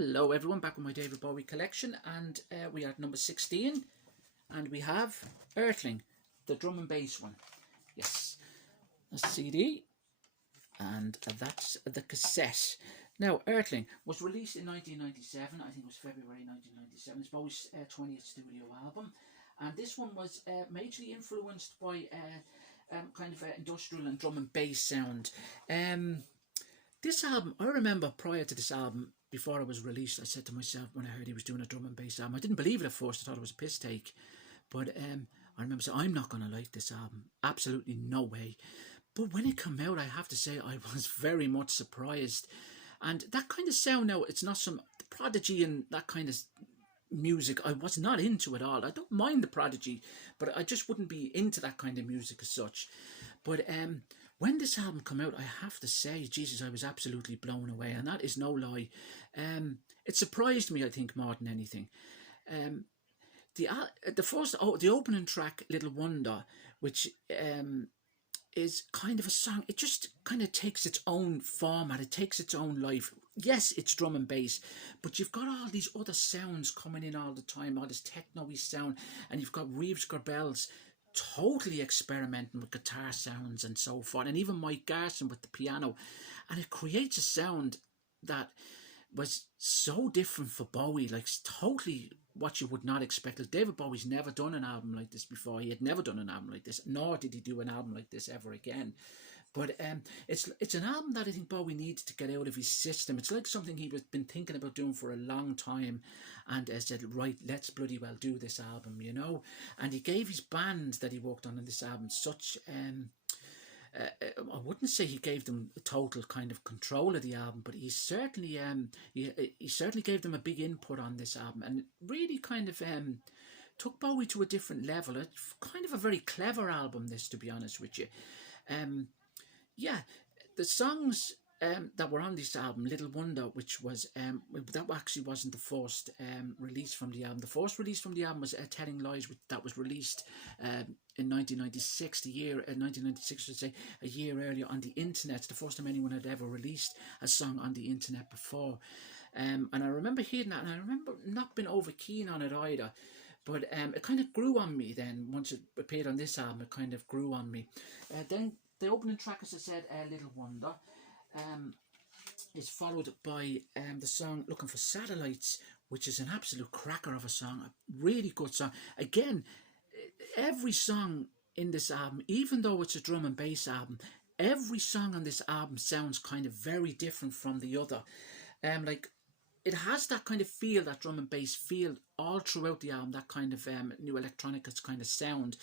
Hello everyone, back with my David Bowie collection, and we are at number 16, and we have Earthling, the drum and bass one. Yes, a CD, and that's the cassette. Now, Earthling was released in 1997, I think it was February 1997. It's Bowie's 20th studio album, and this one was majorly influenced by kind of industrial and drum and bass sound. This album, I remember prior to this album, before it was released, I said to myself when I heard he was doing a drum and bass album, I didn't believe it at first, I thought it was a piss take. But I remember saying, I'm not going to like this album. Absolutely no way. But when it came out, I have to say, I was very much surprised. And that kind of sound now, it's not some Prodigy and that kind of music. I was not into it all. I don't mind the Prodigy, but I just wouldn't be into that kind of music as such. But when this album came out, I have to say, Jesus, I was absolutely blown away, and that is no lie. It surprised me, I think, more than anything. The opening track, Little Wonder, which is kind of a song. It just kind of takes its own format. It takes its own life. Yes, it's drum and bass, but you've got all these other sounds coming in all the time, all this techno-y sound, and you've got Reeves Corbell's totally experimenting with guitar sounds and so forth, and even Mike Garson with the piano, and it creates a sound that was so different for Bowie, like totally what you would not expect. Like, David Bowie's never done an album like this before. He had never done an album like this, nor did he do an album like this ever again. But it's an album that I think Bowie needs to get out of his system. It's like something he was been thinking about doing for a long time, and said, right, let's bloody well do this album, you know. And he gave his band that he worked on this album such I wouldn't say he gave them total kind of control of the album, but he certainly he certainly gave them a big input on this album, and it really kind of took Bowie to a different level. It's kind of a very clever album, this, to be honest with you. Yeah, the songs that were on this album, Little Wonder, which was that actually wasn't the first release from the album. The first release from the album was Telling Lies, that was released in 1996, 1996, I should say, a year earlier on the internet. The first time anyone had ever released a song on the internet before. And I remember hearing that, and I remember not being over keen on it either. But it kind of grew on me then. Once it appeared on this album, it kind of grew on me. Then the opening track, as I said, Little Wonder, is followed by the song Looking for Satellites, which is an absolute cracker of a song, a really good song. Again, every song in this album, even though it's a drum and bass album, every song on this album sounds kind of very different from the other. Like, it has that kind of feel, that drum and bass feel all throughout the album, that kind of new electronica kind of sound.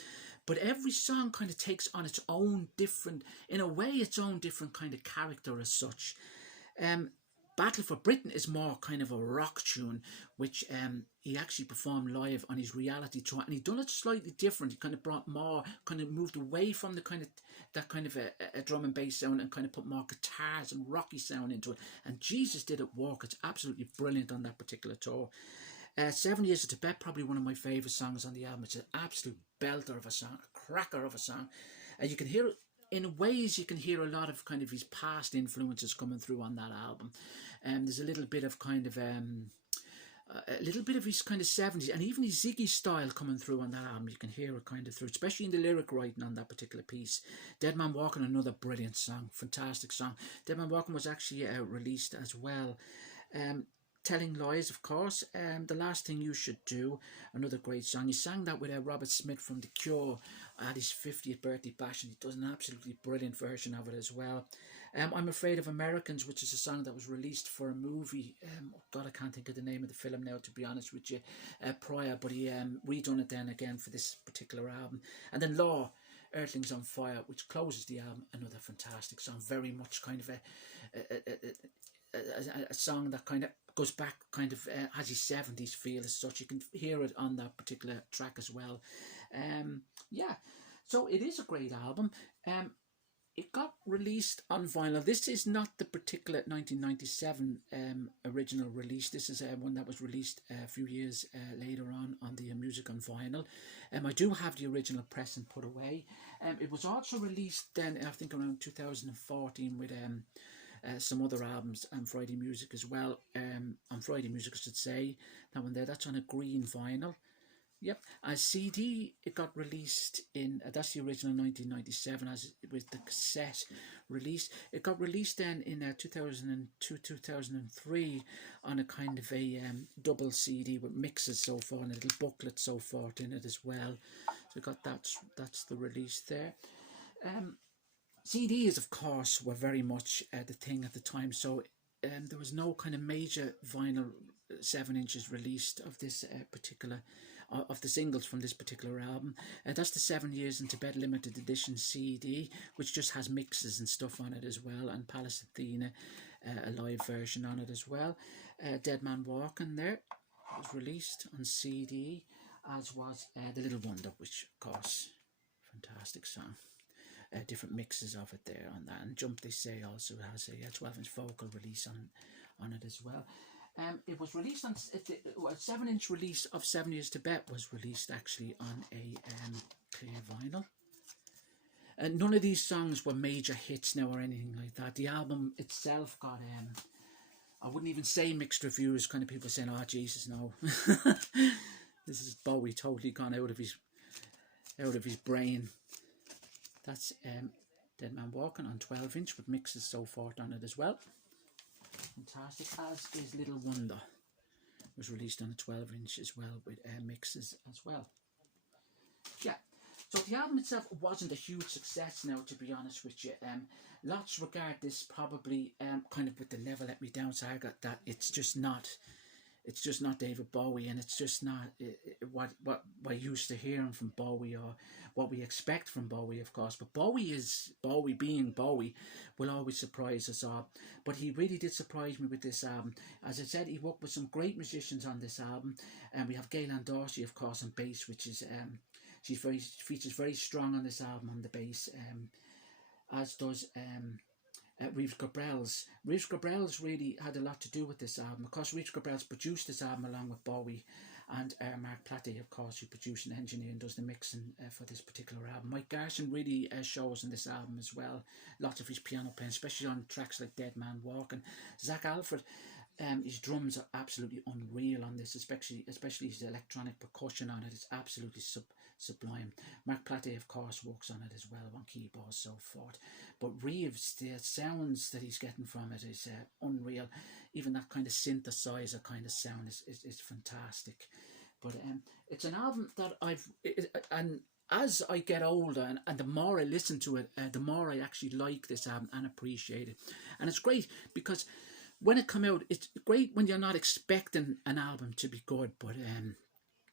But every song kind of takes on its own different, in a way, its own different kind of character as such. Battle for Britain is more kind of a rock tune, which he actually performed live on his reality tour, and he done it slightly different. He kind of brought more, kind of moved away from the kind of that kind of a drum and bass sound, and kind of put more guitars and rocky sound into it. And Jesus, did it work! It's absolutely brilliant on that particular tour. 7 Years of Tibet, probably one of my favourite songs on the album. It's an absolute belter of a song, a cracker of a song. You can hear it, in ways you can hear a lot of kind of his past influences coming through on that album. There's a little bit of kind of his kind of 70s, and even his Ziggy style coming through on that album. You can hear it kind of through, especially in the lyric writing on that particular piece. Dead Man Walking, another brilliant song, fantastic song. Dead Man Walking was actually released as well. Telling Lies, of course, The Last Thing You Should Do, another great song. He sang that with Robert Smith from The Cure at his 50th birthday bash, and he does an absolutely brilliant version of it as well. I'm Afraid of Americans, which is a song that was released for a movie. Oh God, I can't think of the name of the film now, to be honest with you, prior, but he redone it then again for this particular album. And then Law, Earthlings on Fire, which closes the album, another fantastic song, very much kind of a song that kind of goes back, kind of has his 70s feel as such. You can hear it on that particular track as well. Yeah, so it is a great album. It got released on vinyl. This is not the particular 1997 original release. This is one that was released a few years later on the music on vinyl. I do have the original press and put away. It was also released then, I think, around 2014 with some other albums and Friday Music as well. On Friday Music, I should say, that one there, that's on a green vinyl. Yep, as CD, it got released in, that's the original 1997, as with the cassette release. It got released then in 2002, 2003 on a kind of a double CD with mixes so far and a little booklet so forth in it as well. So got that's the release there. CDs, of course, were very much the thing at the time, so there was no kind of major vinyl 7 inches released of this particular of the singles from this particular album. That's the 7 Years in Tibet limited edition CD, which just has mixes and stuff on it as well, and Palace Athena, a live version on it as well. Dead Man Walking there was released on CD, as was The Little Wonder, which of course, fantastic song. Different mixes of it there on that, and Jump They Say also has a 12-inch vocal release on it as well. It was released on a 7-inch release of 7 Years Tibet was released actually on a clear vinyl. And none of these songs were major hits now or anything like that. The album itself got I wouldn't even say mixed reviews. Kind of people saying, "Oh Jesus, no, this is Bowie totally gone out of his brain." That's Dead Man Walking on 12-inch with mixes so forth on it as well. Fantastic, as is Little Wonder. Was released on a 12-inch as well with mixes as well. Yeah, so the album itself wasn't a huge success now, to be honest with you. Lots regard this probably kind of with the Never Let Me Down saga, that it's just not David Bowie, and it's just not what we're used to hearing from Bowie, or what we expect from Bowie, of course. But Bowie being Bowie will always surprise us all. But he really did surprise me with this album. As I said, he worked with some great musicians on this album, and we have Gaylan Dorsey, of course, on bass, which is she features very strong on this album on the bass, as does Reeves Gabrels. Reeves Gabrels really had a lot to do with this album. Of course, Reeves Gabrels produced this album along with Bowie, and Mark Platte, of course, who produced and engineered and does the mixing for this particular album. Mike Garson really shows in this album as well. Lots of his piano playing, especially on tracks like Dead Man Walking. Zach Alford, his drums are absolutely unreal on this, especially his electronic percussion on it. It's absolutely sublime. Mark Platte, of course, works on it as well on keyboards, so forth. But Reeves, the sounds that he's getting from it is unreal. Even that kind of synthesizer kind of sound is fantastic. But it's an album that and as I get older and the more I listen to it, the more I actually like this album and appreciate it. And it's great because when it come out, it's great when you're not expecting an album to be good. But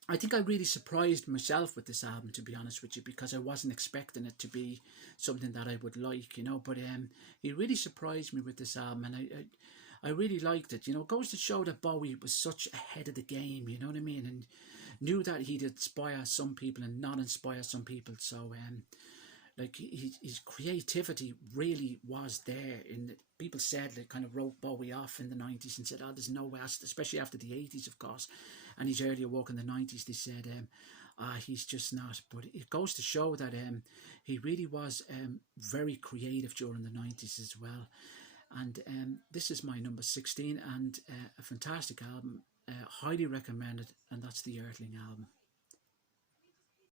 I think I really surprised myself with this album, to be honest with you, because I wasn't expecting it to be something that I would like, you know. But he really surprised me with this album, and I really liked it. You know, it goes to show that Bowie was such ahead of the game, you know what I mean, and knew that he'd inspire some people and not inspire some people. So like his creativity really was there. In people said, like, kind of wrote Bowie off in the 90s and said, "Oh, there's no way," especially after the 80s, of course, and his earlier work in the 90s. They said, he's just not. But it goes to show that he really was very creative during the 90s as well. And this is my number 16, and a fantastic album, highly recommended, and that's the Earthling album.